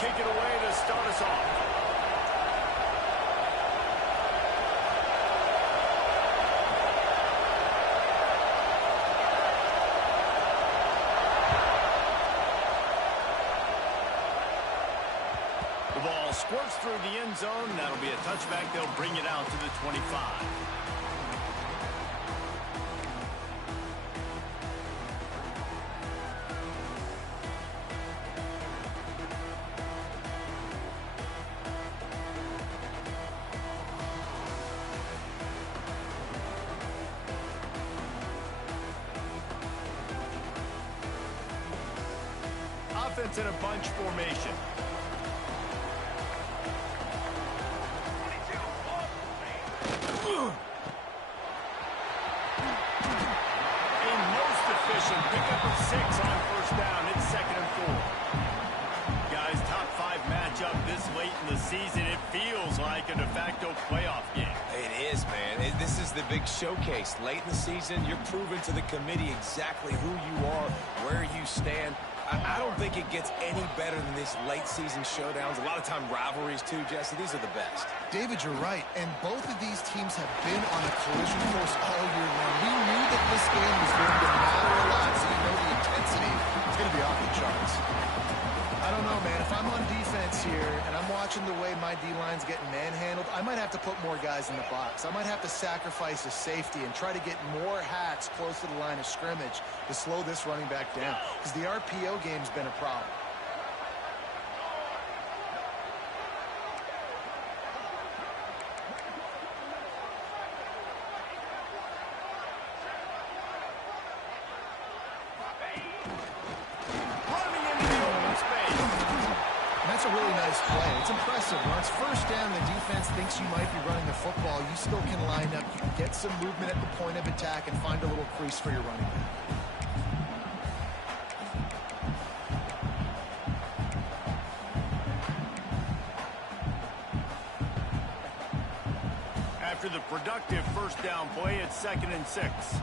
kick it away to start us off. The ball squirts through the end zone. That'll be a touchback. They'll bring it out to the 25. Offense in a bunch formation. A most efficient pickup of 6 on first down. It's 2nd and 4. Guys, top 5 matchup this late in the season. It feels like a de facto playoff game. It is, man. This is the big showcase. Late in the season, you're proving to the committee exactly who you are, where you stand. I don't think it gets any better than these late-season showdowns. A lot of time rivalries, too, Jesse. These are the best. David, you're right. And both of these teams have been on a collision course all year long. We knew that this game was going to matter a lot, so you know the intensity is going to be off the charts. I don't know, man. If I'm on defense here and I'm watching the way my D-line's getting manhandled, I might have to put more guys in the box. I might have to sacrifice a safety and try to get more hats close to the line of scrimmage to slow this running back down, because the RPO game's been a problem. That's a really nice play. It's impressive. When it's first down, the defense thinks you might be running the football. You still can line up. You can get some movement at the point of attack and find a little crease for your running back. After the productive first down play, it's 2nd and 6.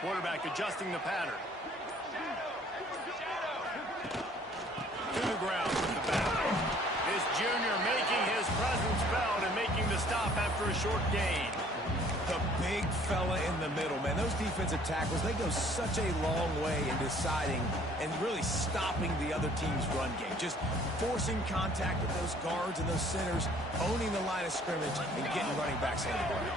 Quarterback adjusting the pattern. To the ground with the back. This junior making his presence felt and making the stop after a short gain. The big fella in the middle, man. Those defensive tackles, they go such a long way in deciding and really stopping the other team's run game. Just forcing contact with those guards and those centers, owning the line of scrimmage, and getting running backs on the ground.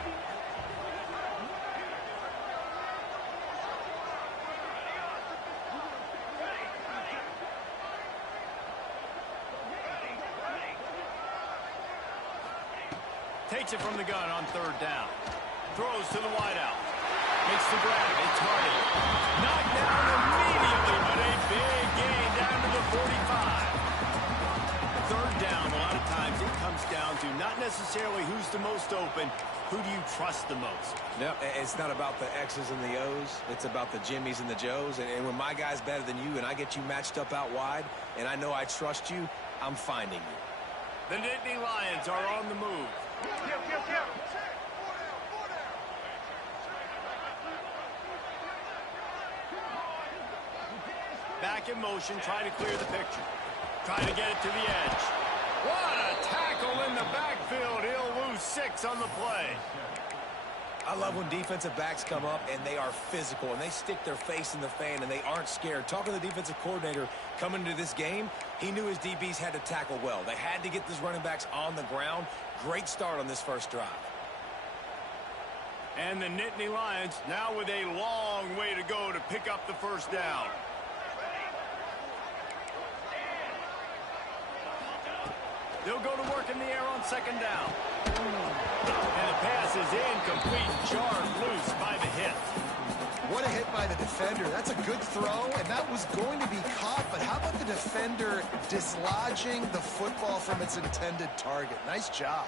Takes it from the gun on 3rd down. Throws to the wideout. Makes the grab. It's Hardy. Knocked down immediately, but a big gain down to the 45. 3rd down, a lot of times it comes down to not necessarily who's the most open, who do you trust the most? No, it's not about the X's and the O's. It's about the Jimmies and the Joes. And when my guy's better than you and I get you matched up out wide and I know I trust you, I'm finding you. The Nittany Lions are on the move. Back in motion, trying to clear the picture. Trying to get it to the edge. What a tackle in the backfield. He'll lose 6 on the play. I love when defensive backs come up and they are physical and they stick their face in the fan and they aren't scared. Talking to the defensive coordinator coming into this game, he knew his DBs had to tackle well. They had to get these running backs on the ground. Great start on this first drive. And the Nittany Lions now with a long way to go to pick up the first down. They'll go to work in the air on 2nd down. And the pass is incomplete, jarred loose by the hit. What a hit by the defender. That's a good throw, and that was going to be caught, but how about the defender dislodging the football from its intended target? Nice job.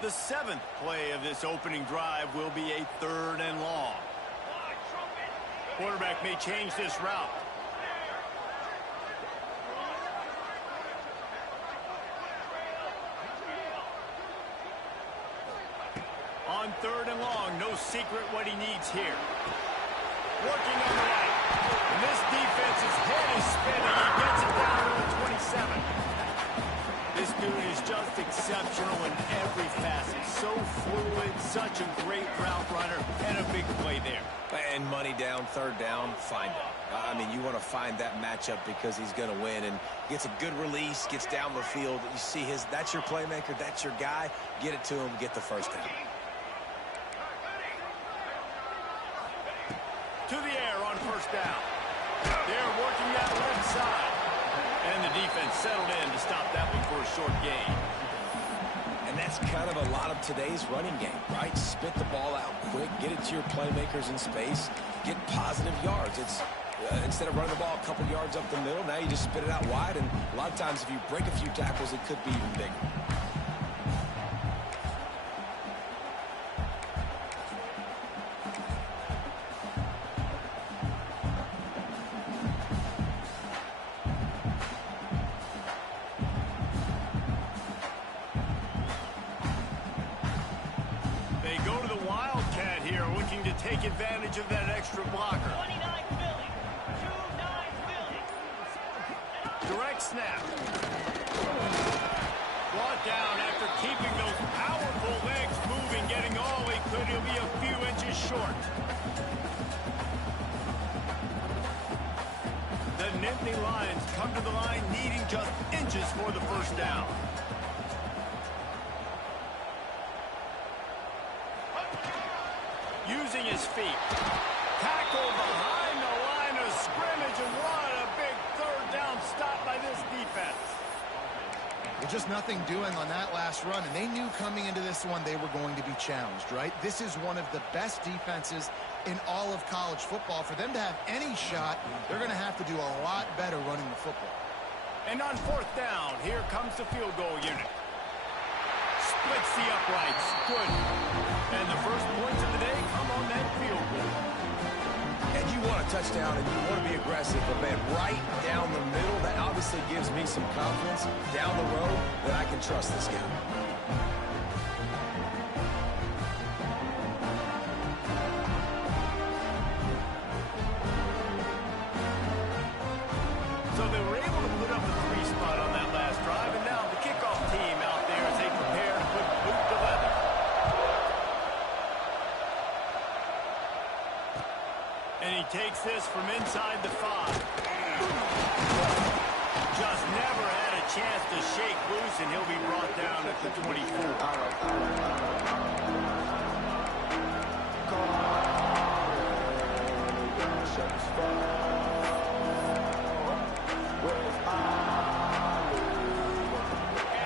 The 7th play of this opening drive will be a 3rd and long. Quarterback may change this route. on 3rd and long. No secret what he needs here. Working on the right. And this defense's head is spinning. He gets it down to the 27. This dude is just exceptional in every facet. So fluid, such a great route runner, and a big play there. And money down, 3rd down, find him. I mean, you want to find that matchup because he's going to win, and gets a good release, gets down the field. You see that's your playmaker, that's your guy. Get it to him, get the 1st down. To the air on 1st down. They're working that left side. And the defense settled in to stop that one for a short gain. And that's kind of a lot of today's running game, right? Spit the ball out quick, get it to your playmakers in space, get positive yards. It's instead of running the ball a couple yards up the middle, now you just spit it out wide, and a lot of times if you break a few tackles, it could be even bigger. They go to the Wildcat here, looking to take advantage of that extra blocker. 29 Philly. 2-9 Philly. Direct snap. Brought down after keeping those powerful legs moving, getting all he could. He'll be a few inches short. The Nittany Lions come to the line needing just inches for the 1st down. Using his feet. Tackle behind the line of scrimmage, and what a big 3rd down stop by this defense. Well, just nothing doing on that last run, and they knew coming into this one they were going to be challenged, right? This is one of the best defenses in all of college football. For them to have any shot, they're going to have to do a lot better running the football. And on 4th down, here comes the field goal unit. Splits the uprights. Good. And the first points of the day come on that field goal. And you want a touchdown and you want to be aggressive, but man, right down the middle, that obviously gives me some confidence down the road that I can trust this guy. So they were able to put up a 3 spot on that last drive, and now the kickoff team out there as they prepare to put boot to leather. And he takes this from inside the 5. Just never had a chance to shake loose, and he'll be brought down at the 24.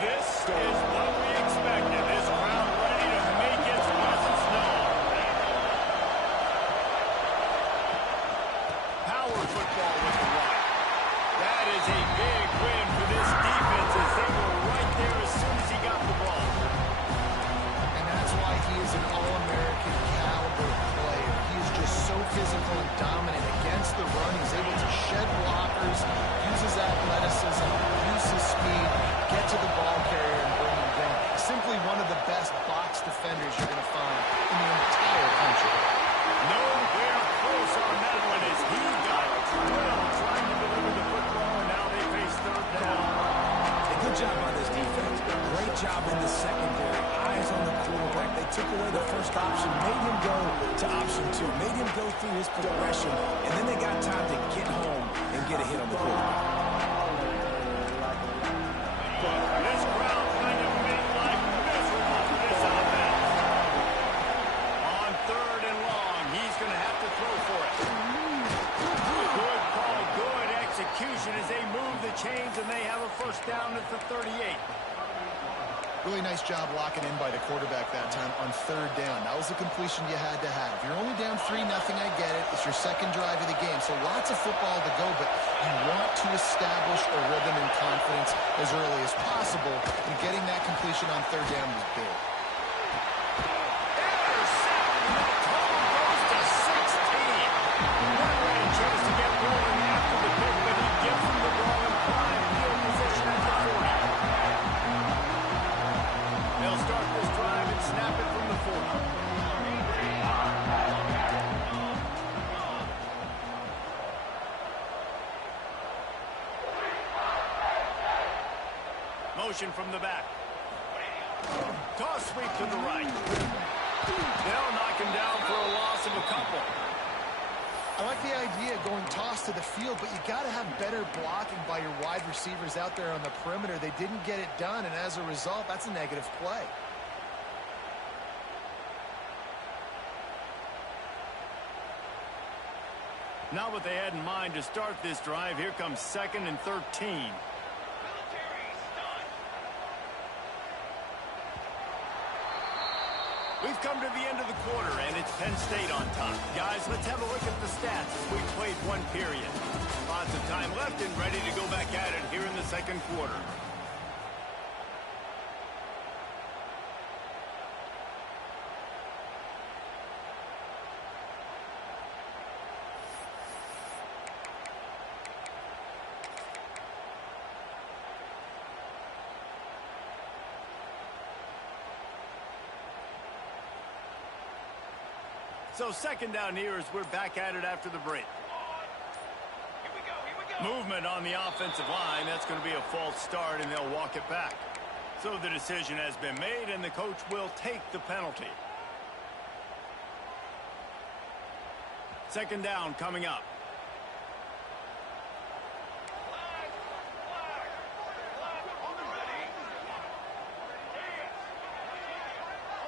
This is what we expected. This crowd ready to make its presence known. Power football with the right. That is a big win for this defense as they were right there as soon as he got the ball. And that's why he is an All-American caliber player. He is just so physical and dominant against the run. He's able to shed blockers, uses athleticism, uses speed, get to the ball carrier and bring him down. Simply one of the best box defenders you're going to find in the entire country. Nowhere close on that one as he got drilled trying to deliver the football, and now they face 3rd down. Good job by this defense. Great job in the secondary. Eyes on the quarterback. They took away the first option, made him go to option 2, made him go through his progression, and then they got time to get home and get a hit on the quarterback. This crowd trying to make life miserable for this offense. On 3rd and long, he's going to have to throw for it. Good call, good execution as they move the chains, and they have a 1st down at the 38. Really nice job locking in by the quarterback that time on 3rd down. That was the completion you had to have. You're only down 3-0, I get it. It's your second drive of the game, so lots of football to go, but you want to establish a rhythm and confidence as early as possible, and getting that completion on 3rd down was big. Intercepted, and the total goes to 16. Never had a chance to get rolling after the pick, but he gives him the ball in prime field position at the 40. They'll start this drive and snap it from the 40. possession from the back. Toss sweep to the right. They'll knock him down for a loss of a couple. I like the idea of going toss to the field, but you got to have better blocking by your wide receivers out there on the perimeter. They didn't get it done, and as a result, that's a negative play. Not what they had in mind to start this drive. Here comes 2nd and 13. We've come to the end of the quarter, and it's Penn State on top. Guys, let's have a look at the stats as we've played one period. Lots of time left and ready to go back at it here in the second quarter. So second down here as we're back at it after the break. Here we go. Movement on the offensive line. That's going to be a false start, and they'll walk it back. So the decision has been made, and the coach will take the penalty. Second down coming up.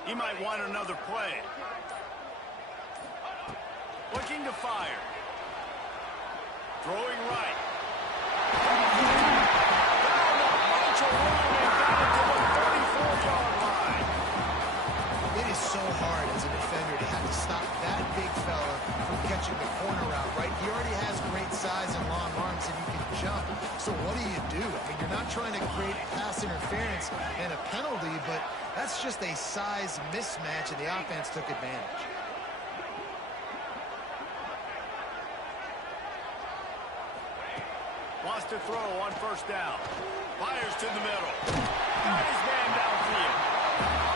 He might want another play. Looking to fire. Throwing right. Down a bunch of room and got it to the 34-yard line. It is so hard as a defender to have to stop that big fella from catching the corner route, right? He already has great size and long arms, and he can jump. So what do? I mean, you're not trying to create pass interference and a penalty, but that's just a size mismatch, and the offense took advantage. Wants to throw on first down. Fires to the middle. Got his man downfield.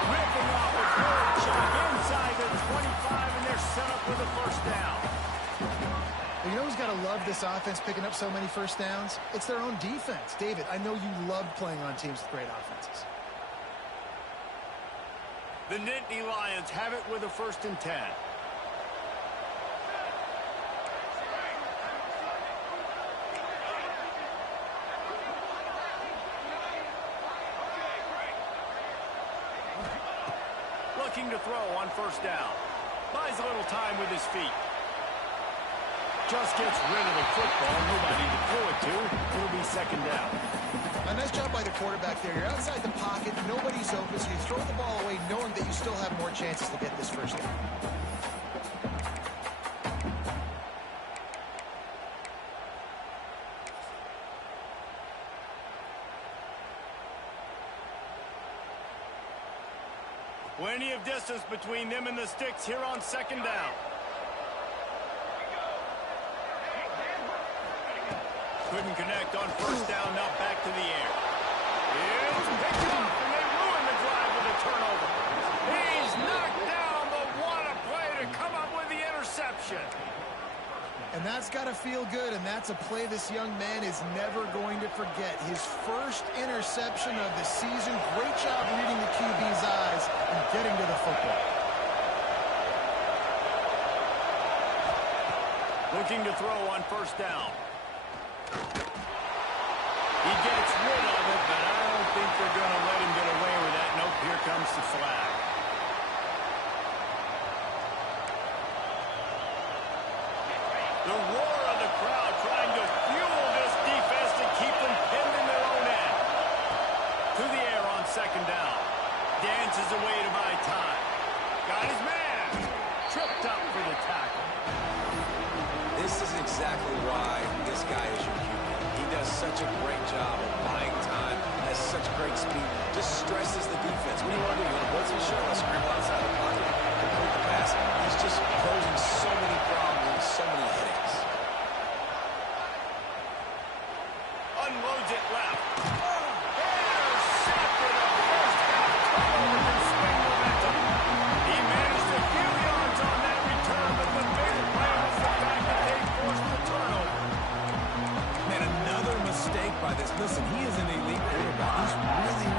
Ripping off a third shot inside the 25, and they're set up with a first down. Well, you know who's got to love this offense picking up so many first downs? It's their own defense. David, I know you love playing on teams with great offenses. The Nittany Lions have it with a 1st and 10. Looking to throw on first down. Buys a little time with his feet. Just gets rid of the football. Nobody to throw it to. It'll be second down. A nice job by the quarterback there. You're outside the pocket. Nobody's open, so you throw the ball away knowing that you still have more chances to get this first down. Plenty of distance between them and the sticks here on second down. Couldn't connect on first down, now back to the air. It's picked off, and they ruin the drive with a turnover. He's knocked down, but what a play to come up with the interception. And that's got to feel good, and that's a play this young man is never going to forget. His first interception of the season. Great job reading the QB's eyes and getting to the football. Looking to throw on first down. He gets rid of it, but I don't think they're going to let him get away with that. Nope, here comes the flag. The roar of the crowd trying to fuel this defense to keep them pinned in their own end. To the air on second down. Dances away to buy time. Got his man. Tripped up for the tackle. This is exactly why this guy is your QB. He does such a great job of buying time, has such great speed, just stresses the defense. What do you want to do? You want to blitz him? Sure, let's scramble outside the pocket, complete the pass. He's just posing so many problems, so many headaches. Unloads it left. Intercepted a first half turnover and swing momentum. He managed a few yards on that return, but the big play was the fact that they forced the turnover. Man, another mistake by this. Listen, he is an elite quarterback. He's really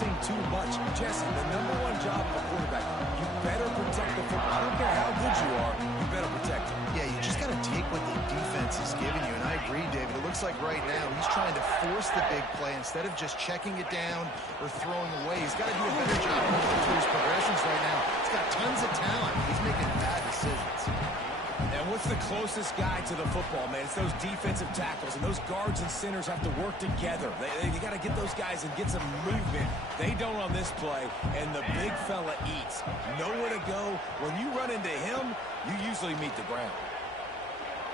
pressing too much. Jesse, the #1 job of a quarterback, you better protect the football. I don't care how good you are, you better protect it. Yeah, you just got to take what the defense is giving you. And I agree, David. It looks like right now he's trying to force the big play instead of just checking it down or throwing away. He's got to do a better job of his progressions right now. He's got tons of talent. He's making bad decisions. And what's the closest guy to the football, man? It's those defensive tackles, and those guards and centers have to work together. They got to get those guys and get some movement. They don't on this play, and the big fella eats. Nowhere to go. When you run into him, you usually meet the ground.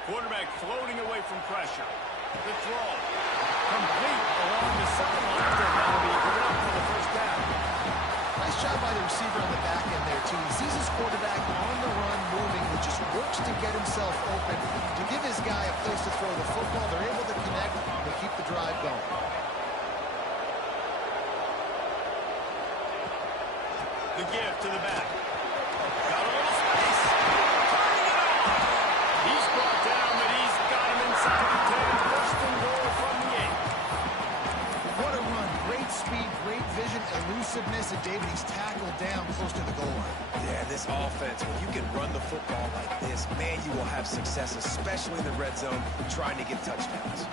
Quarterback floating away from pressure. The throw. Complete along the sideline. That'll be good enough for the first down. Nice job by the receiver on the back end there, too. He sees his quarterback on the run moving. He just works to get himself open, to give his guy a place to throw the football. They're able to connect and keep the drive going. The give to the back. Got a little space. Turning it on. He's brought down, but he's got him inside the 10. First and goal from the 8. What a run. Great speed, great vision, elusiveness, and David, he's tackled down close to the goal line. Yeah, this offense, when you can run the football like this, man, you will have success, especially in the red zone, trying to get touchdowns.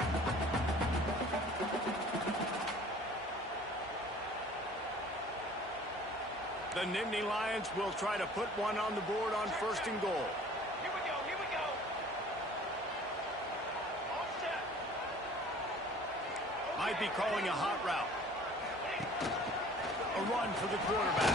The Nittany Lions will try to put one on the board on first and goal. Here we go, here we go. All set. Might be calling a hot route. A run for the quarterback.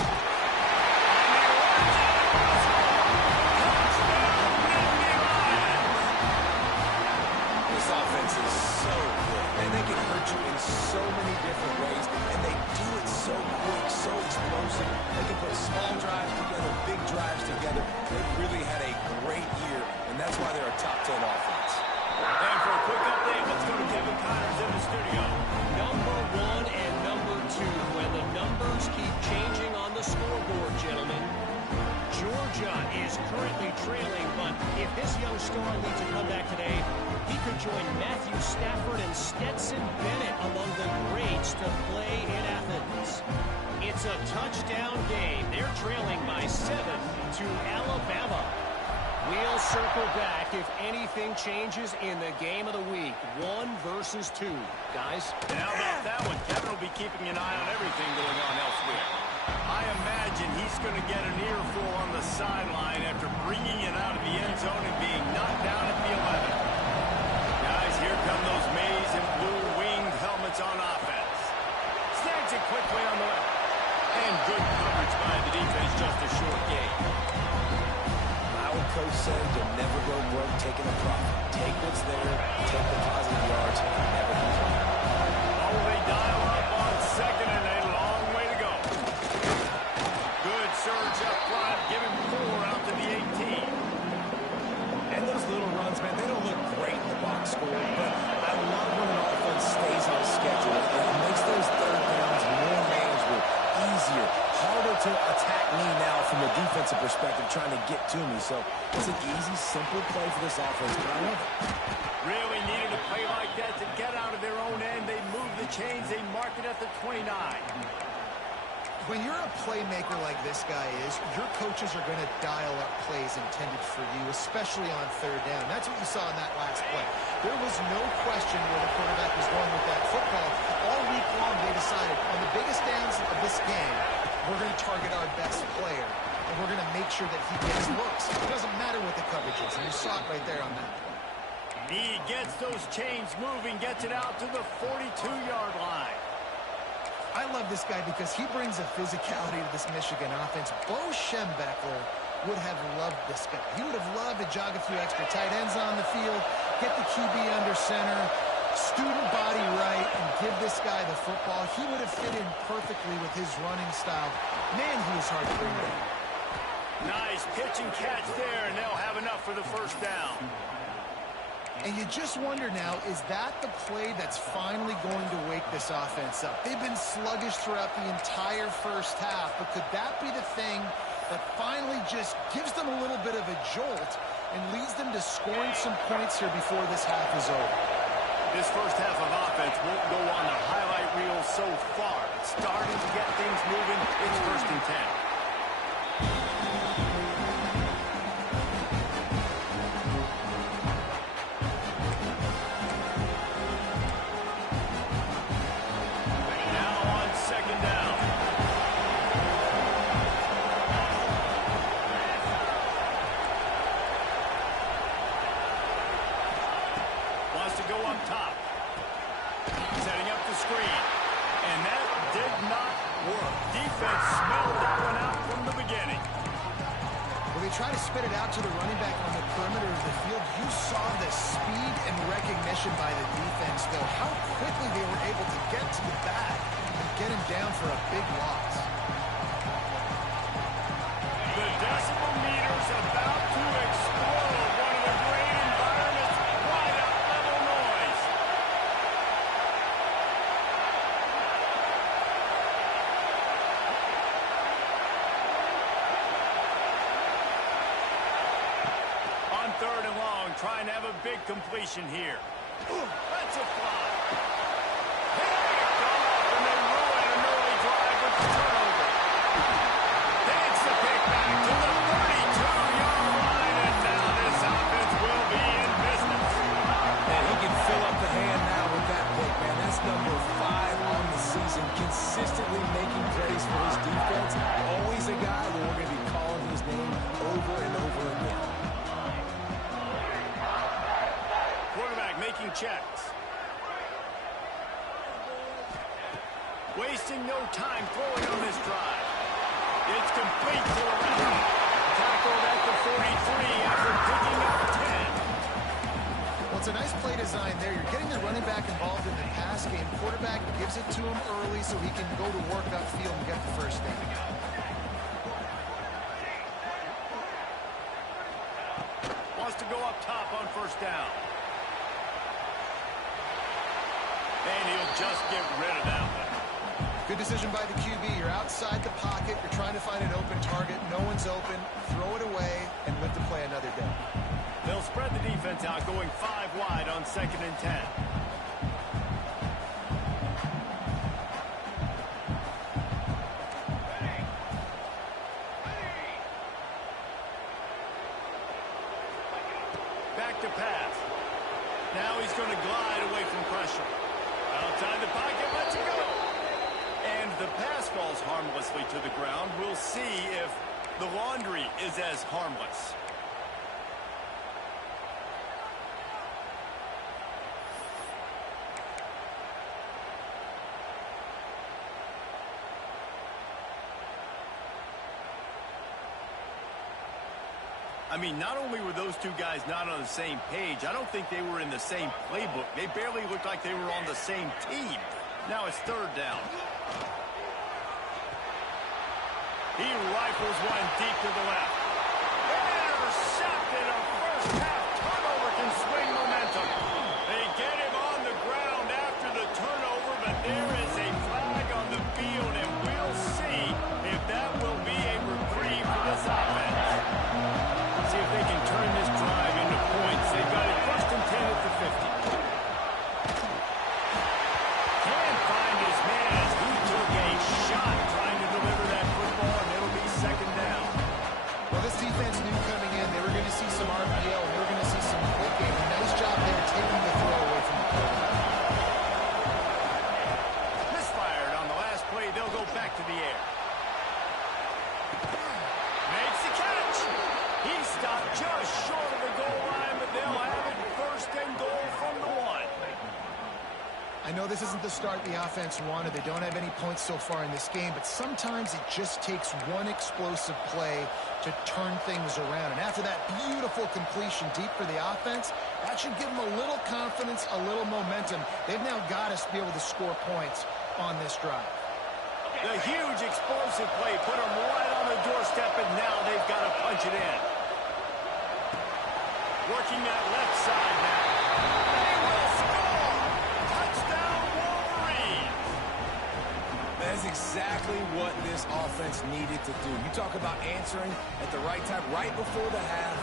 This offense is so good, and they can hurt you in so many different ways, and they do it so quick, so explosive. They can put small drives together, big drives together. They've really had a great year, and that's why they're a top 10 offense. And for a quick update, let's go to Kevin Connors in the studio. Number 1 and number 2, when the numbers keep changing on the scoreboard, gentlemen. Georgia is currently trailing, but if this young star leads a comeback today, he could join Matthew Stafford and Stetson Bennett among the greats to play in Athens. It's a touchdown game. They're trailing by 7 to Alabama. We'll circle back if anything changes in the game of the week. 1 versus 2. Guys? And how about that one? Kevin will be keeping an eye on everything going on elsewhere. I imagine he's going to get an earful on the sideline after bringing it out of the end zone and being knocked down at the 11. Guys, here come those maize and blue winged helmets on offense. Snags it quickly on the left. And good coverage by the defense, just a short gain. Coach said you'll never go broke taking a profit. Take what's there, take the positive yards, and never complain. Oh, they dial up on second, and a long way to go. Good surge up front, give him 4 out to the 18. And those little runs, man, they don't look great in the box score, but I love when an offense stays on schedule. It makes those third downs more manageable, easier, harder to attack me now from a defensive perspective trying to get to me. So it's an easy, simple play for this offense, but I love it. Really needed a play like that to get out of their own end. They move the chains. They mark it at the 29. When you're a playmaker like this guy is, your coaches are going to dial up plays intended for you, especially on third down. That's what you saw in that last play. There was no question where the quarterback was going with that football. All week long, they decided on the biggest downs of this game, we're going to target our best player, and we're going to make sure that he gets looks. It doesn't matter what the coverage is, and you saw it right there on that. He gets those chains moving, gets it out to the 42-yard line. I love this guy because he brings a physicality to this Michigan offense. Bo Schembechler would have loved this guy. He would have loved to jog a few extra tight ends on the field, get the QB under center, student body right, and give this guy the football. He would have fit in perfectly with his running style. Man, he was hard to bring down. Nice pitch and catch there, and they'll have enough for the first down. And you just wonder now, is that the play that's finally going to wake this offense up? They've been sluggish throughout the entire first half, but could that be the thing that finally just gives them a little bit of a jolt and leads them to scoring some points here before this half is over? This first half of offense won't go on the highlight reel so far. It's starting to get things moving. It's 1st and 10. Try to spit it out to the running back on the perimeter of the field. You saw the speed and recognition by the defense, though. How quickly they were able to get to the back and get him down for a big loss. The decibel meter's about to explode. One of the great environments. Wide out level noise. Third and long, trying to have a big completion here. Ooh, that's a fly. Picked off, and they ruin an early drive with the turnover. Takes the pick back to the 32-yard line, and now this offense will be in business. And he can fill up the hand now with that pick, man. That's number 5 on the season, consistently making plays for his defense. Always a guy where we're going to be calling his name over and over again. Making checks. Wasting no time throwing on this drive. It's complete to the left. Tackled at the 43 after picking up 10. Well, it's a nice play design there. You're getting the running back involved in the pass game. Quarterback gives it to him early so he can go to work upfield and get the first down. Wants to go up top on 1st down. And he'll just get rid of that one. Good decision by the QB. You're outside the pocket. You're trying to find an open target. No one's open. Throw it away and live to play another day. They'll spread the defense out, going 5 wide on 2nd and 10. Back to pass. Now he's going to glide away from pressure. Outside the pocket, lets it go. And the pass falls harmlessly to the ground. We'll see if the laundry is as harmless. I mean, not only were those two guys not on the same page, I don't think they were in the same playbook. They barely looked like they were on the same team. Now it's 3rd down. He rifles one deep to the left. Intercepted. A first-half turnover can swing momentum. They get him on the ground after the turnover, but there is a flag on the field, and we'll see if that will be a reprieve for this offense. See if they can turn this drive into points. They've got it 1st and 10 at the 50. Can't find his man as he took a shot trying to deliver that football, and it'll be 2nd down. Well, this defense knew coming in they were going to see some RPO, and they were going to see some quick game. A nice job there taking the throw away from the quarterback. Misfired on the last play. They'll go back to the air. Makes the catch. He stopped just short of the goal line, but they'll have it 1st and goal from the 1. I know this isn't the start the offense wanted. They don't have any points so far in this game, but sometimes it just takes one explosive play to turn things around. And after that beautiful completion deep for the offense, that should give them a little confidence, a little momentum. They've now got to be able to score points on this drive. The huge explosive play put them right on the doorstep, and now they've got to punch it in. Working that left side now. They will score! Touchdown, Wolverines! That's exactly what this offense needed to do. You talk about answering at the right time, right before the half,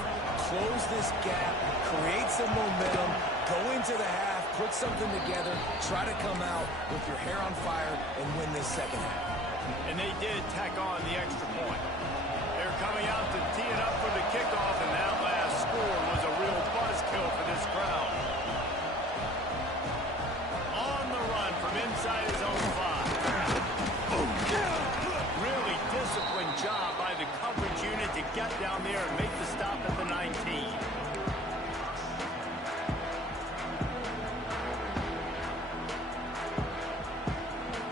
close this gap, create some momentum, go into the half, put something together, try to come out with your hair on fire and win this 2nd half. And And they did tack on the extra point. They're coming out to tee it up for the kickoff, and that last score was a real buzzkill for this crowd. On the run from inside his own 5. Really disciplined job by the coverage unit to get down there and make the stop at the 19.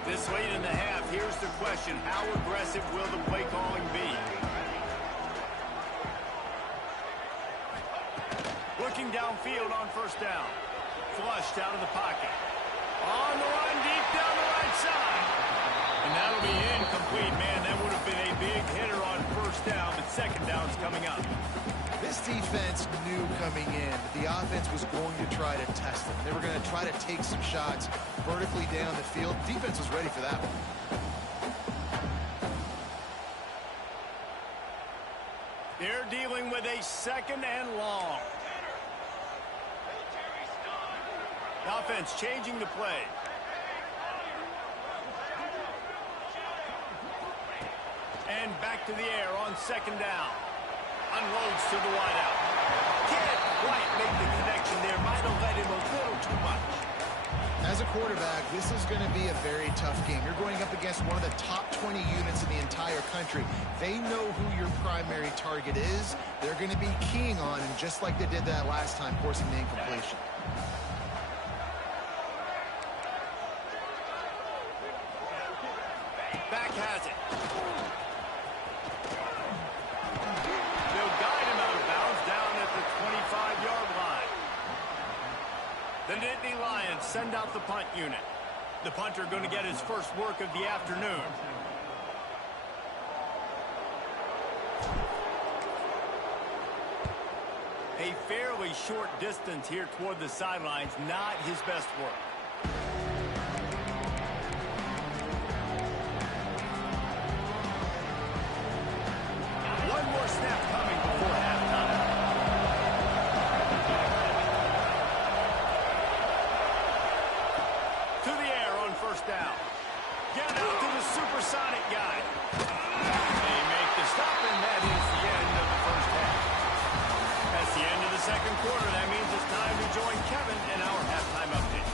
This late in the half, here's the question: how aggressive will the play calling be? Looking downfield on first down. Flushed out of the pocket. On the run, deep down the right side. And that'll be incomplete, man. That would have been a big hitter on first down, but second down's coming up. This defense knew coming in the offense was going to try to test them. They were going to try to take some shots vertically down the field. Defense was ready for that one. They're dealing with a second and long. The offense changing the play. And back to the air on second down. Unloads to the wideout. Can't quite make the connection there. Might have led him a little too much. As a quarterback, this is going to be a very tough game. You're going up against one of the top 20 units in the entire country. They know who your primary target is. They're going to be keying on, and just like they did that last time, forcing the incompletion. Back has it. They'll guide him out of bounds down at the 25-yard line. The Nittany Lions send out the punt unit. The punter going to get his first work of the afternoon. A fairly short distance here toward the sidelines, not his best work. One more snap coming before halftime. To the air on first down. Get out to the supersonic guy. They make the stop, and that is the end of the first half. That's the end of the second quarter. That means it's time to join Kevin in our halftime update.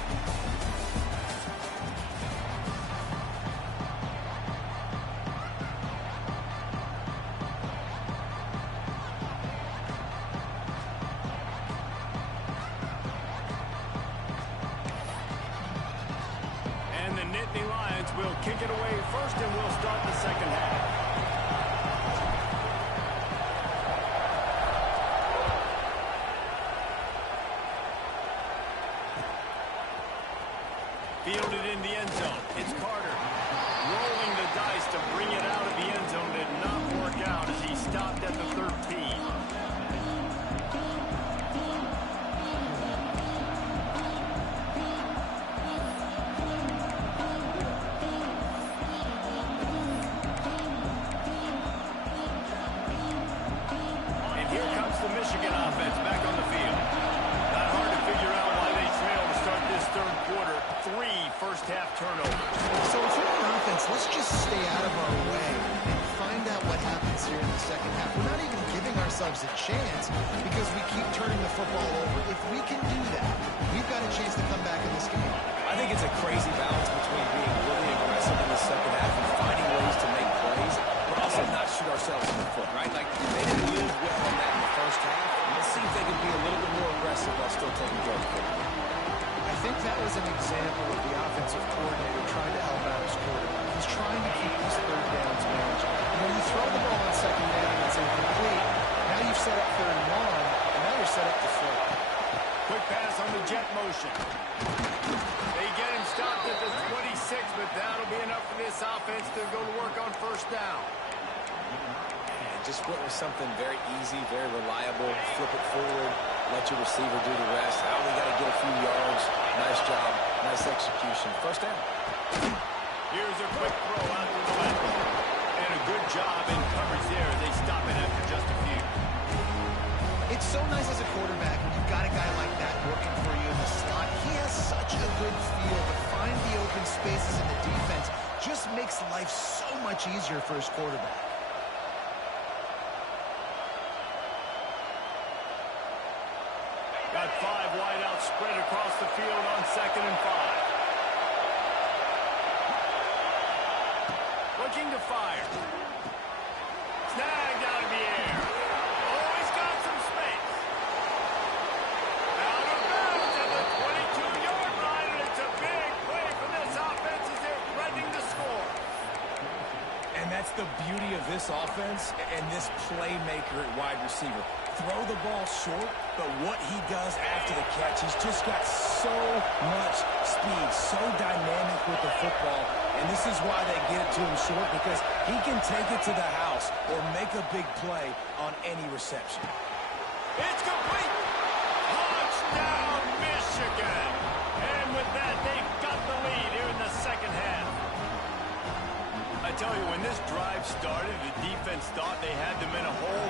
And the Nittany Lions will kick it away first, and we'll start the second half. Fielded in the end zone. It's Carter. Rolling the dice to bring it out of the end zone. Did not work out as he stopped at the 13. And here comes the Michigan offense back on the field. Not hard to figure out why they trail to start this third quarter. 3 first-half turnovers. So if you're an offense, let's just stay out of our way and find out what happens here in the second half. We're not even giving ourselves a chance because we keep turning the football over. If we can do that, we've got a chance to come back in this game. I think it's a crazy balance between being really aggressive in the second half and finding ways to make plays, but also not shoot ourselves in the foot, right? Like, they didn't use well on that in the first half. Let's see if they can be a little bit more aggressive while still taking care of the football. I think that was an example of the offensive coordinator trying to help out his quarterback. He's trying to keep these third downs managed. When you throw the ball on second down and it's incomplete, now you've set up third and long, and now you're set up to throw. Quick pass on the jet motion. They get him stopped at the 26, but that'll be enough for this offense to go to work on first down. And just went with something very easy, very reliable. Flip it forward, let your receiver do the rest. I only got to get a few yards. Nice job, nice execution. First down. Here's a quick throw out to the left. And a good job in coverage there. They stop it after just a few. It's so nice as a quarterback when you've got a guy like that working for you in the slot. He has such a good feel to find the open spaces in the defense. Just makes life so much easier for his quarterback. Got 5 wide out spread across the field on 2nd and 5. Looking to fire. Snagged out of the air. Oh, he's got some space. Out of bounds at the 22-yard line, and it's a big play for this offense as they're threatening to score. And that's the beauty of this offense and this playmaker at wide receiver. Throw the ball short, but what he does after the catch, he's just got so much speed, so dynamic with the football. And this is why they get it to him short, because he can take it to the house or make a big play on any reception. It's complete. Touchdown, Michigan. And with that, they've got the lead here in the second half. I tell you, when this drive started, the defense thought they had them in a hole.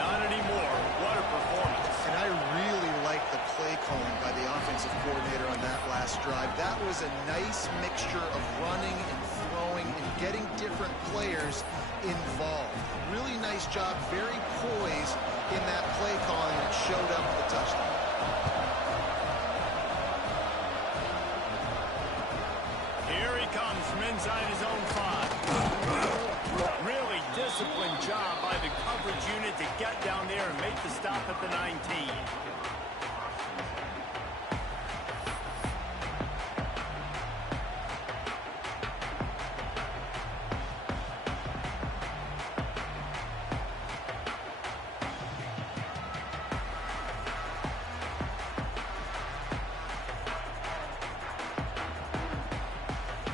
Not anymore. What a performance. And I really like the play calling by the offensive coordinator on that last drive. That was a nice mixture of running and throwing and getting different players involved. Really nice job, very poised in that play calling, and it showed up with the touchdown. Here he comes from inside his own 5. Really disciplined job by the coverage unit to get down there and make the stop at the 19.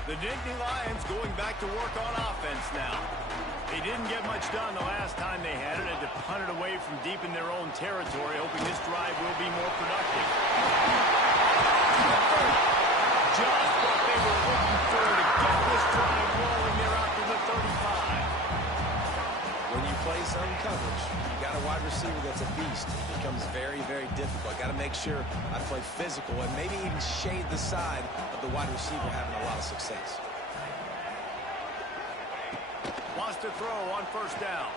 The Nittany Lions going back to work on offense now. They didn't get much done the last time they had it. Had to punt it away from deep in their own territory, hoping this drive will be more productive. Just what they were looking for to get this drive rolling there after the 35. When you play zone coverage, you got a wide receiver that's a beast. It becomes very, very difficult. Got to make sure I play physical and maybe even shade the side of the wide receiver having a lot of success. Wants to throw on 1st down.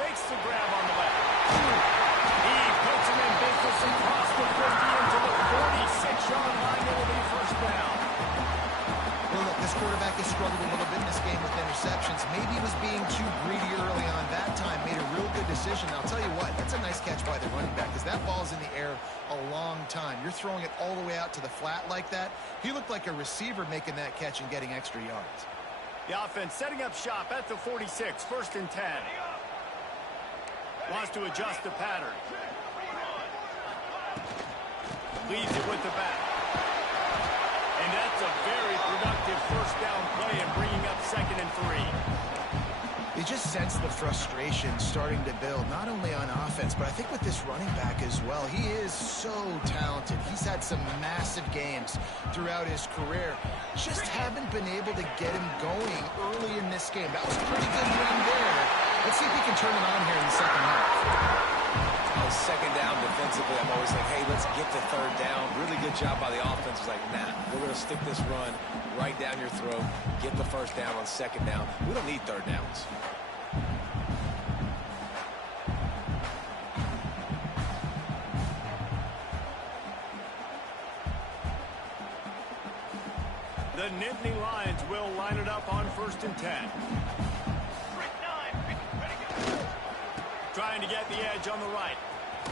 Makes the grab on the left. He puts him in business across the 50 into the 46-yard line. It'll be 1st down. Well, look, this quarterback has struggled a little bit in this game with interceptions. Maybe he was being too greedy early on. That time made a real good decision. I'll tell you what, that's a nice catch by the running back, because that ball's in the air a long time. You're throwing it all the way out to the flat like that. He looked like a receiver making that catch and getting extra yards. The offense setting up shop at the 46, 1st and 10. Wants to adjust the pattern. Leaves it with the back. And that's a very productive 1st down play and bringing up 2nd and 3. You just sense the frustration starting to build, not only on offense, but I think with this running back as well. He is so talented. He's had some massive games throughout his career. Just haven't been able to get him going early in this game. That was a pretty good run there. Let's see if he can turn it on here in the second half. On 2nd down defensively, I'm always like, hey, let's get to 3rd down. Really good job by the offense. It's like, nah, we're going to stick this run right down your throat, get the 1st down on 2nd down. We don't need 3rd downs. The Nittany Lions will line it up on 1st and 10. Trying to get the edge on the right.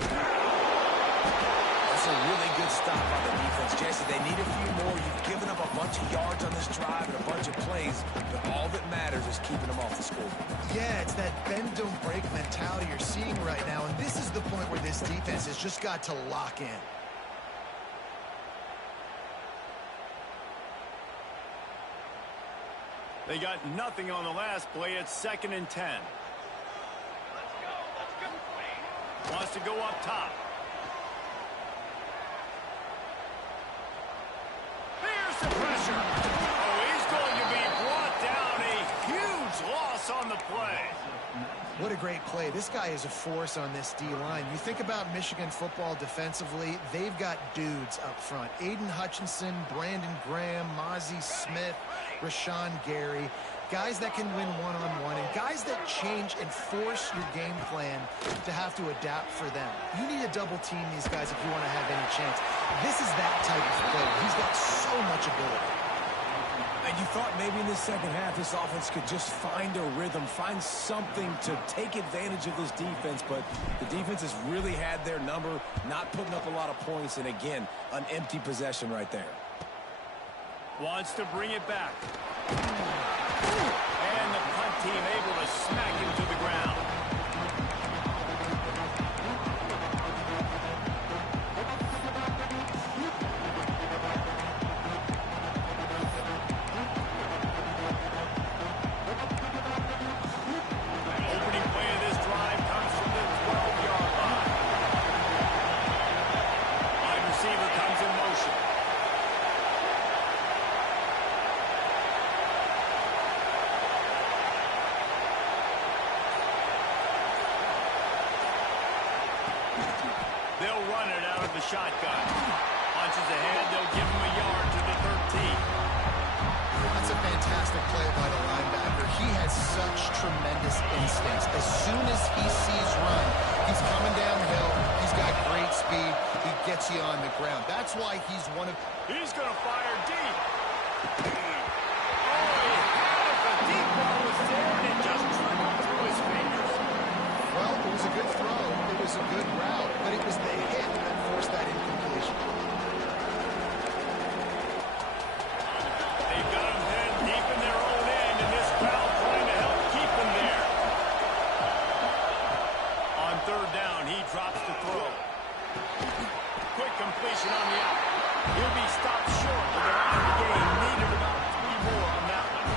That's a really good stop by the defense. Jesse, they need a few more. You've given up a bunch of yards on this drive and a bunch of plays, but all that matters is keeping them off the scoreboard. Yeah, it's that bend, don't break mentality you're seeing right now, and this is the point where this defense has just got to lock in. They got nothing on the last play. It's 2nd and 10. Wants to go up top. There's the pressure. Oh, he's going to be brought down. A huge loss on the play. What a great play. This guy is a force on this D-line. You think about Michigan football defensively, they've got dudes up front. Aiden Hutchinson, Brandon Graham, Mozzie Smith, Rashawn Gary. Guys that can win one-on-one and guys that change and force your game plan to have to adapt for them. You need to double team these guys if you want to have any chance. This is that type of player. He's got so much ability. And you thought maybe in the second half this offense could just find a rhythm, find something to take advantage of this defense, but the defense has really had their number, not putting up a lot of points, and again, an empty possession right there. Wants to bring it back. And the punt team able to smack him to the ground. Opening play of this drive comes from the 12-yard line. Wide receiver comes in motion. They'll run it out of the shotgun. Punches ahead, they'll give him a yard to the 13. That's a fantastic play by the linebacker. He has such tremendous instincts. As soon as he sees run, he's coming downhill. He's got great speed. He gets you on the ground. That's why he's one of... He's going to fire deep. Oh, he had it. The deep ball was there, and it just trickled through his fingers. Well, it was a good throw. It was a good route, but it was the hit that forced that incompletion. They've got him head deep in their own end, and this crowd trying to help keep him there. On third down, he drops the throw. Quick completion on the out. He'll be stopped short of the line of the game. Needed about 3 more on that one.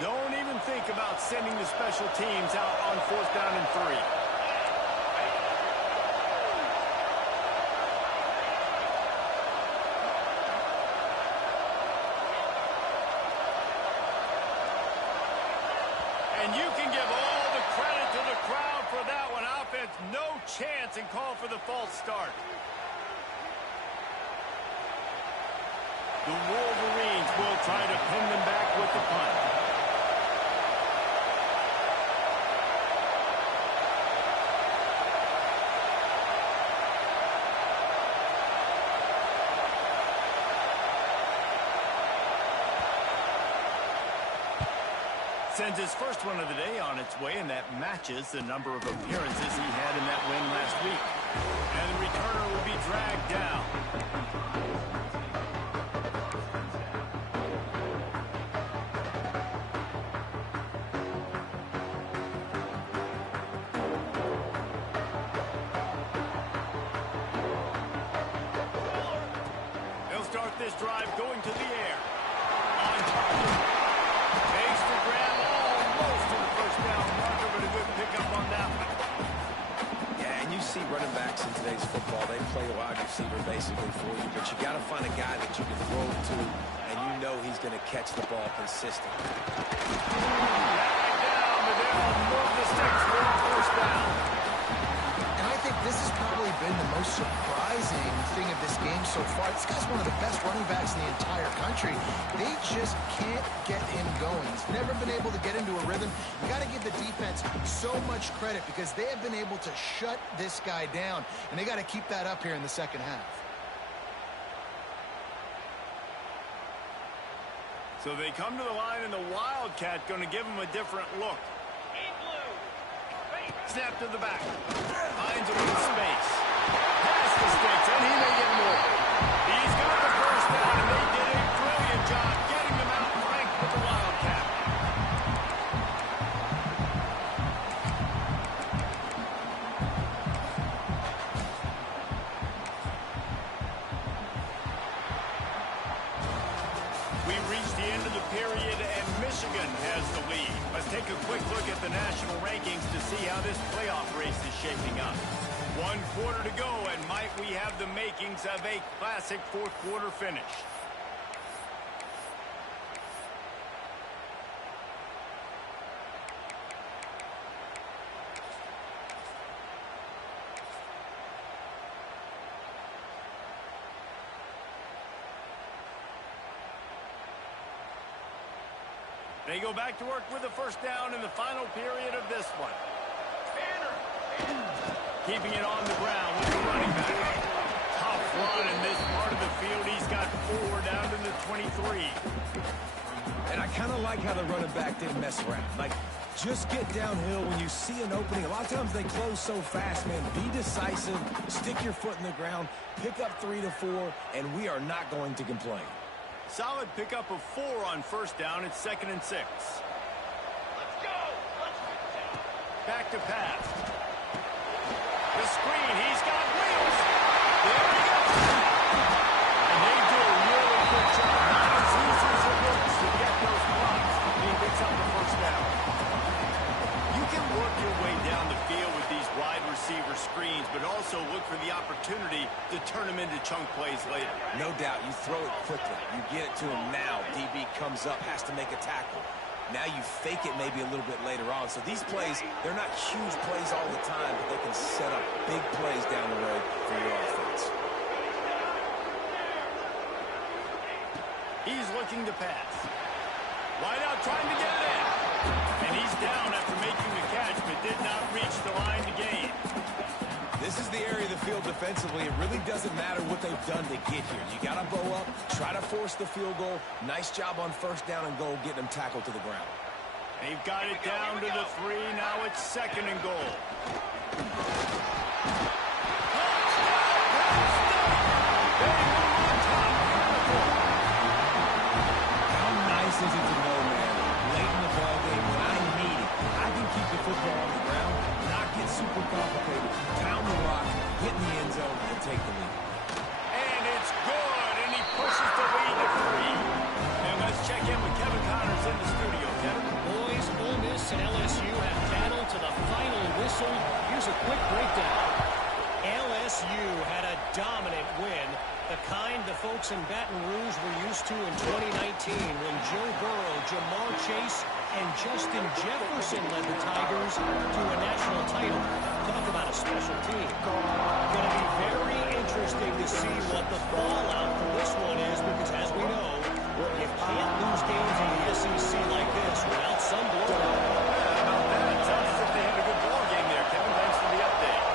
Don't even think about sending the special teams out on 4th down and 3. And you can give all the credit to the crowd for that one. Offense, no chance, and call for the false start. The Wolverines will try to pin them back with the punt. Sends his first one of the day on its way, and that matches the number of appearances he had in that win last week. And the returner will be dragged down. They'll start this drive going to the air. On target. Makes the grab almost to the first down marker, but a good pickup on that one. Yeah, and you see running backs in today's football, they play a wide receiver basically for you, but you got to find a guy that you can throw to, and you know he's going to catch the ball consistently. Back down, but they'll move the sticks for a first down. And I think this has probably been the most surprising thing of this game so far. This guy's one of the best running backs in the entire country. They just can't get him going. He's never been able to get into a rhythm. You got to give the defense so much credit because they have been able to shut this guy down, and they got to keep that up here in the second half. So they come to the line, and the Wildcat going to give him a different look. Snap to the back. Finds him in space. Pass the sticks, and he may get more. He's got the first down, and they did a brilliant job getting them out ranked with the Wildcat. We reached the end of the period, and Michigan has the lead. Let's take a quick look at the national rankings to see how this playoff race is shaping up. 1 quarter to go, and might we have the makings of a classic fourth quarter finish. They go back to work with the first down in the final period of this one. Keeping it on the ground with the running back. Tough run in this part of the field. He's got 4 down to the 23. And I kind of like how the running back didn't mess around. Like, just get downhill when you see an opening. A lot of times they close so fast, man. Be decisive, stick your foot in the ground, pick up 3 to 4, and we are not going to complain. Solid pickup of 4 on first down. It's 2nd and 6. Let's go! Back to pass. The screen. He's got wheels. There he goes. And they do a really good job. Not as easy as it looks to get those blocks. He picks up the first down. You can work your way down the field with these wide receiver screens, but also look for the opportunity to turn them into chunk plays later. No doubt, you throw it quickly. You get it to him now. DB comes up, has to make a tackle. Now you fake it maybe a little bit later on. So these plays, they're not huge plays all the time, but they can set up big plays down the road for your offense. He's looking to pass. Wide out trying to get it in. And he's down after making the catch, but did not reach the line to gain. This is the area of the field defensively. It really doesn't matter what they've done to get here. You got to bow up, try to force the field goal. Nice job on first down and goal, getting them tackled to the ground. They've got it down to the 3. Now it's 2nd and goal. How nice is it to know, man, late in the ball game when I need it, I can keep the football on the ground, not get super complicated, pound the rock, get in the end zone, and take the lead. And it's good, and he pushes the lead to 3. And let's check in with Kevin Connors in the studio. Kevin? Boys, Ole Miss and LSU have battled to the final whistle. Here's a quick breakdown. LSU had a dominant win, the kind the folks in Baton Rouge were used to in 2019 when Joe Burrow, Jamar Chase, and Justin Jefferson led the Tigers to a national title. Talk about a special team. Going to be very interesting to see what the fallout for this one is because, as we know, you can't lose games in the SEC like this without some blowout. It sounds as if they had a good ball game there, Kevin. Thanks for the update.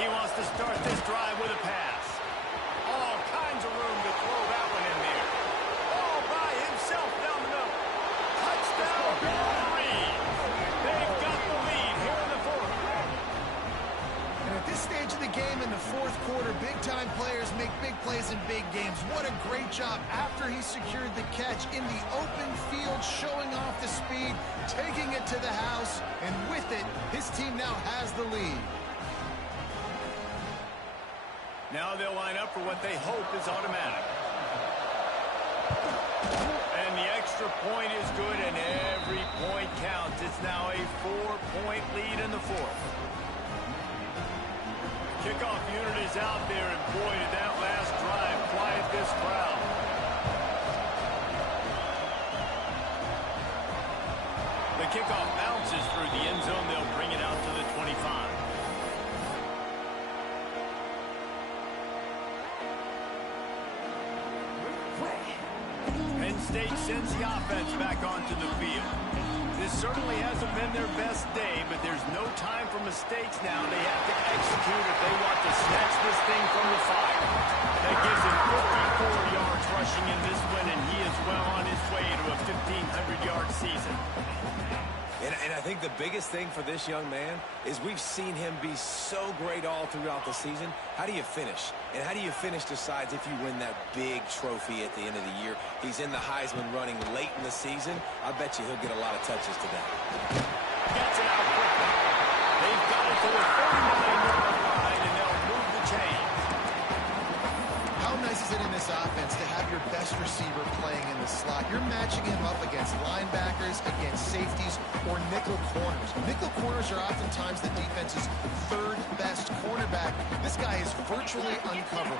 He wants to start this drive with a pass. All kinds of room to throw that one in there. All by himself down the middle. Touchdown, Reed. They've got the lead here in the 4th. And at this stage of the game in the 4th quarter, big-time players make big plays in big games. What a great job after he secured the catch in the open field, showing off the speed, taking it to the house, and with it, his team now has the lead. Now they'll line up for what they hope is automatic. And the extra point is good, and every point counts. It's now a 4-point lead in the 4th. Kickoff unit is out there, and boy, did that last drive quiet this crowd. The kickoff bounce bounces through the end zone. They'll bring it out to the 25. Penn State sends the offense back onto the field. This certainly hasn't been their best day, but there's no time for mistakes now. They have to execute if they want to snatch this thing from the fire. That gives him 54 yards rushing in this win, and he is well on his way to a 1,500-yard season. And I think the biggest thing for this young man is we've seen him be so great all throughout the season. How do you finish? And how do you finish decides if you win that big trophy at the end of the year. He's in the Heisman running late in the season. I bet you he'll get a lot of touches today. Gets it out quickly. They've got it to the 49-yard line, and they'll move the chains. How nice is it in this offense to have your best receiver playing in the slot? You're matching him up against linebackers, against safeties, or nickel corners. Nickel corners are oftentimes the defense's third best cornerback. This guy is virtually uncoverable.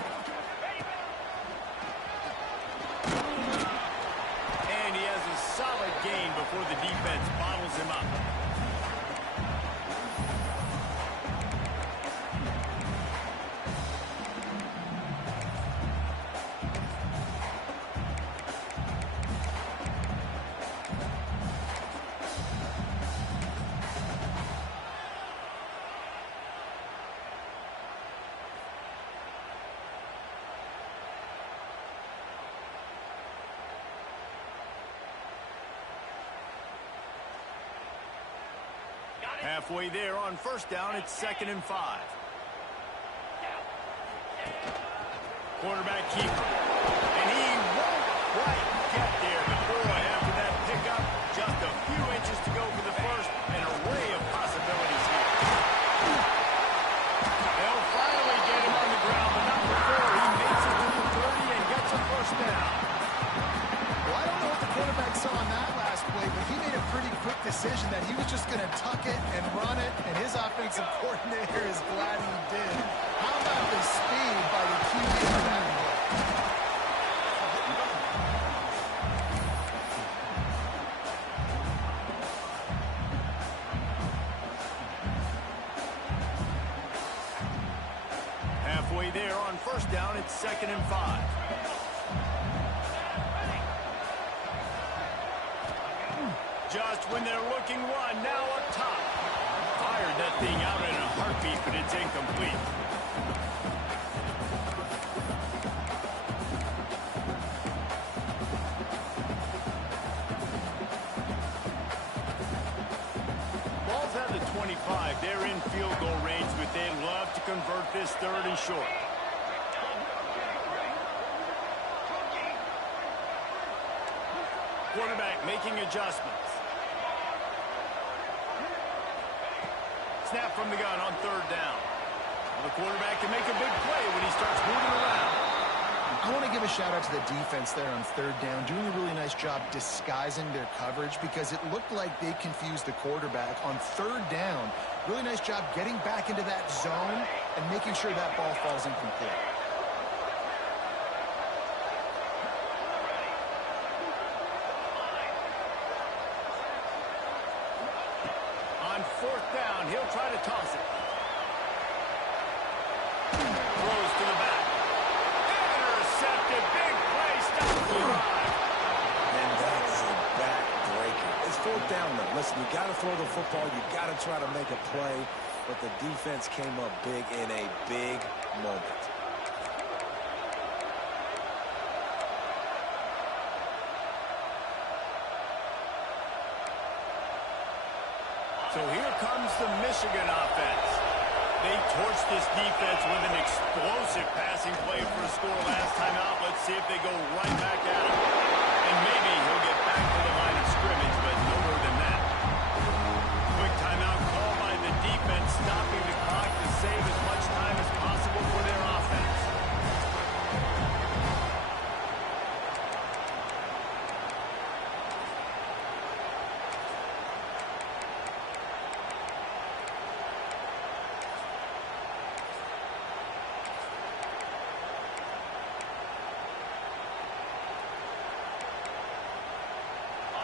And he has a solid gain before the defense bottles him up. Halfway there on first down, it's 2nd and 5. Quarterback keeper. And he won't quite get there. But boy, after that pickup, just a few inches to go for the first. An array of possibilities here. They'll finally get him on the ground, but not before he makes it to the 30 and gets a first down. Well, I don't know what the quarterback saw on that last play, but he made a pretty quick decision that he was just going to tuck it and run it, and his offensive coordinator is glad he did. How about the speed by the QB on that play? Halfway there on first down, it's 2nd and 5. Just when they're looking one, now up top. Fired that thing out in a heartbeat, but it's incomplete. Ball's at the 25. They're in field goal range, but they'd love to convert this 3rd and short. Quarterback making adjustments. Snap from the gun on 3rd down. Well, the quarterback can make a big play when he starts moving around. I want to give a shout out to the defense there on 3rd down, doing a really nice job disguising their coverage because it looked like they confused the quarterback on 3rd down. Really nice job getting back into that zone and making sure that ball falls incomplete. On 4th down, he'll try to toss it. Throws to the back. Intercepted. Big play. Stops the drive. And that's a back-breaker. It's 4th down, though. Listen, you got to throw the football. You got to try to make a play. But the defense came up big in a big moment. So here comes the Michigan offense. They torched this defense with an explosive passing play for a score last time out. Let's see if they go right back at him. And maybe he'll get back to the line of scrimmage, but no more than that. Quick timeout call by the defense, stopping the clock to save as much time as possible for their offense.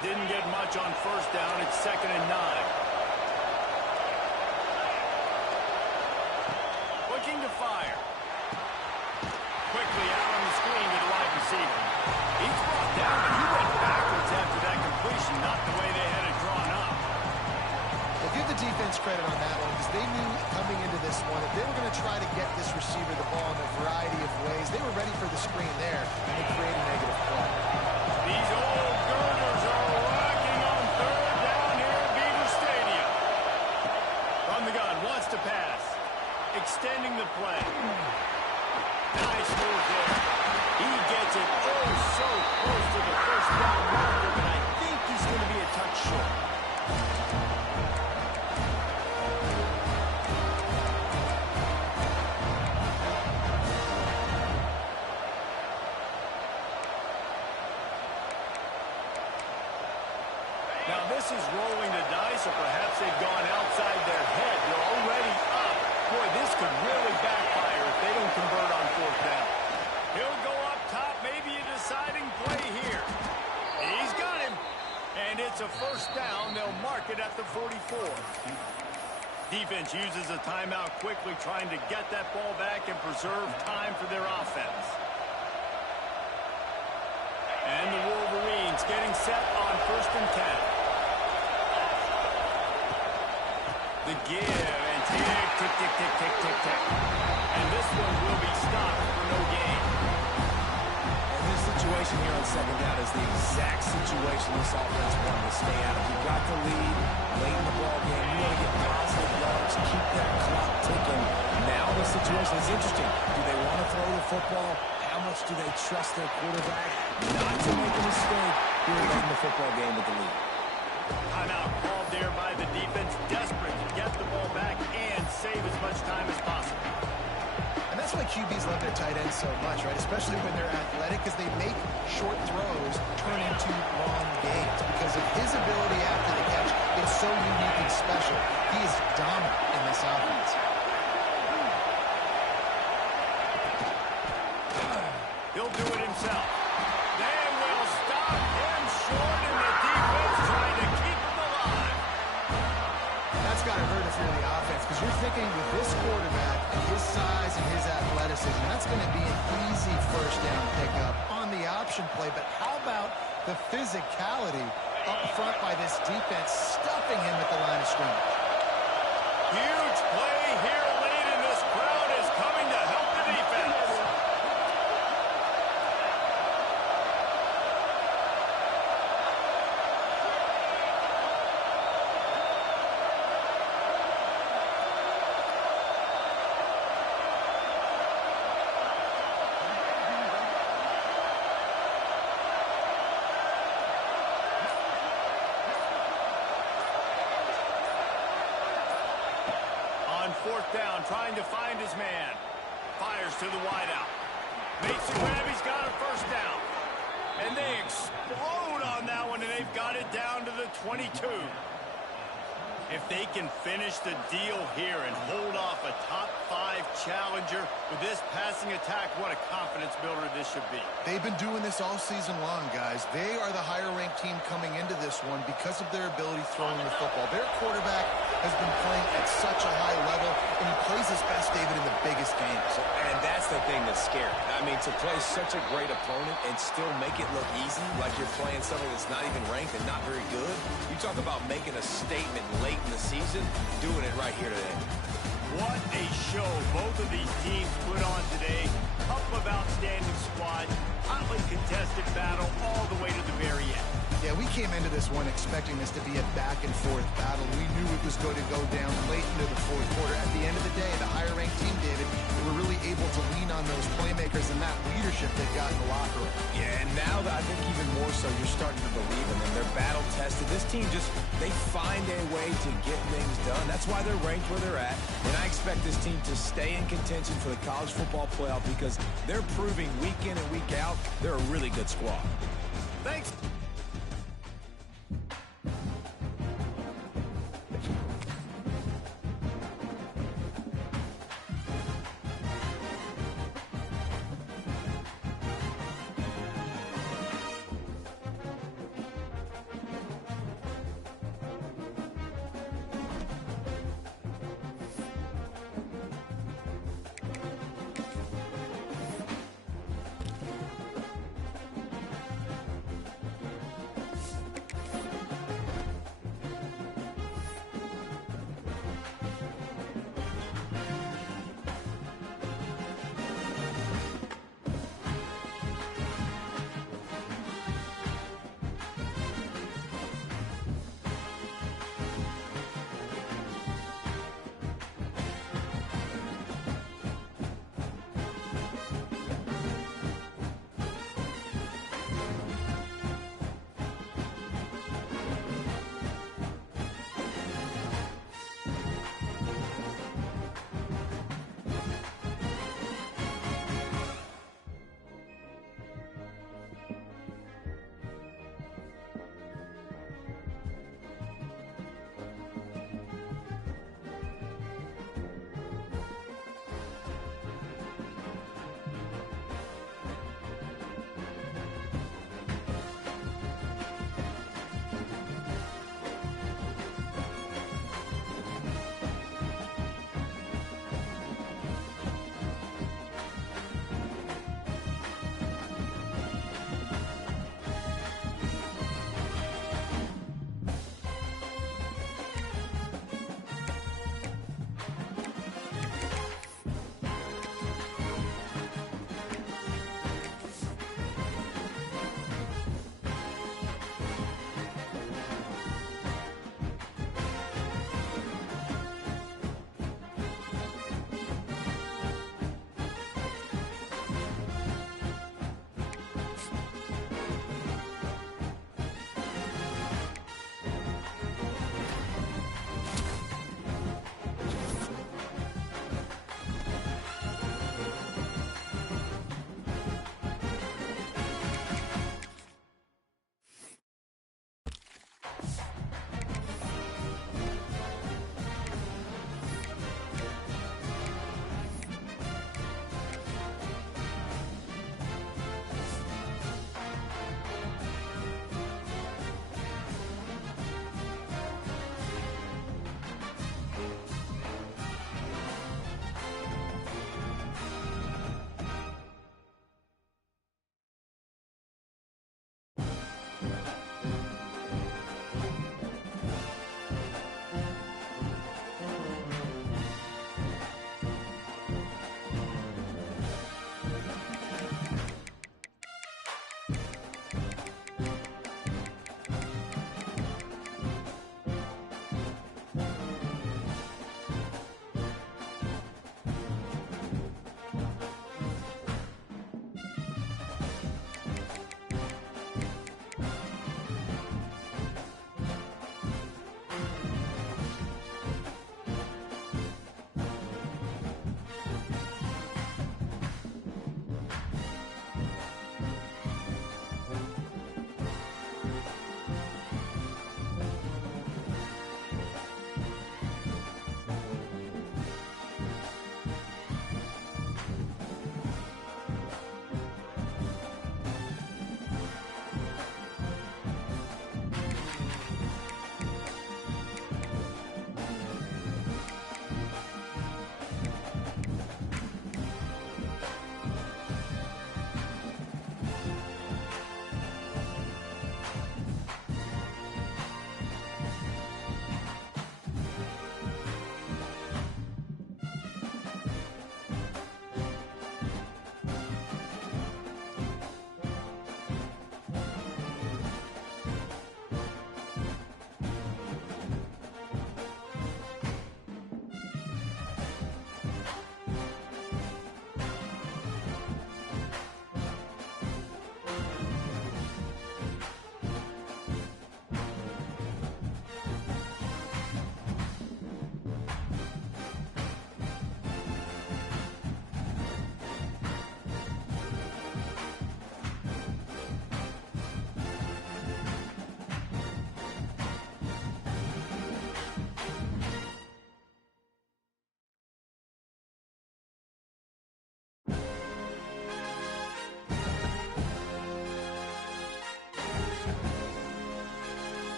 Didn't get much on 1st down. It's 2nd and 9. get this receiver the ball in a variety of ways. They were ready for the screen there, and they create a negative play. These old girders are rocking on third down here at Beaver Stadium. From the gun, wants to pass. Extending the play. Nice move there. He gets it oh so close to the first down marker, but I think he's going to be a touch short. Now this is rolling the dice, or perhaps they've gone outside their head. They're already up. Boy, this could really backfire if they don't convert on fourth down. He'll go up top, maybe a deciding play here. He's got him. And it's a first down. They'll mark it at the 44. Defense uses a timeout quickly, trying to get that ball back and preserve time for their offense. And the Wolverines getting set on 1st and 10. The give, and tick, tick, tick, tick, tick, tick, tick. And this one will be stopped for no gain. And this situation here on 2nd down is the exact situation this offense wanted to stay out of. You got the lead late in the ball game. You want to get positive yards, keep that clock ticking. Now the situation is interesting. Do they want to throw the football? How much do they trust their quarterback not to make a mistake here late in the football game with the lead? Timeout called there by the defense, desperate to get the ball back and save as much time as possible. And that's why QBs love their tight ends so much, right? Especially when they're athletic, because they make short throws turn into long gains. Because of his ability after the catch, it's so unique and special. He is dominant in this offense. He'll do it himself. They will stop him short, and the defense trying to keep him alive. That's got to hurt if you're the offense, because you're thinking with this quarterback and his size and his athleticism, that's going to be an easy first down pickup on the option play. But how about the physicality up front by this defense, stuffing him at the line of scrimmage? Huge play here late, and this crowd is coming to help the defense. On 4th down, trying to find his man. Fires to the wideout. Makes the grab, he's got a first down. And they explode on that one, and they've got it down to the 22. If they can finish the deal here and hold off a top 5 challenger with this passing attack, what a confidence builder this should be. They've been doing this all season long, guys. They are the higher-ranked team coming into this one because of their ability throwing the football. Their quarterback has been playing at such a high level, and he plays his best, David, in the biggest games. And that's the thing that's scary. I mean, to play such a great opponent and still make it look easy, like you're playing somebody that's not even ranked and not very good. You talk about making a statement late in the season, doing it right here today. What a show both of these teams put on today. Couple of outstanding squads, hotly contested battle all the way to the very end. Yeah, we came into this one expecting this to be a back-and-forth battle. We knew it was going to go down late into the fourth quarter. At the end of the day, the higher-ranked team, David, they were really able to lean on those playmakers and that leadership they got in the locker room. Yeah, and now I think even more so, you're starting to believe in them. They're battle-tested. This team they find a way to get things done. That's why they're ranked where they're at. And I expect this team to stay in contention for the college football playoff because they're proving week in and week out they're a really good squad. Thanks.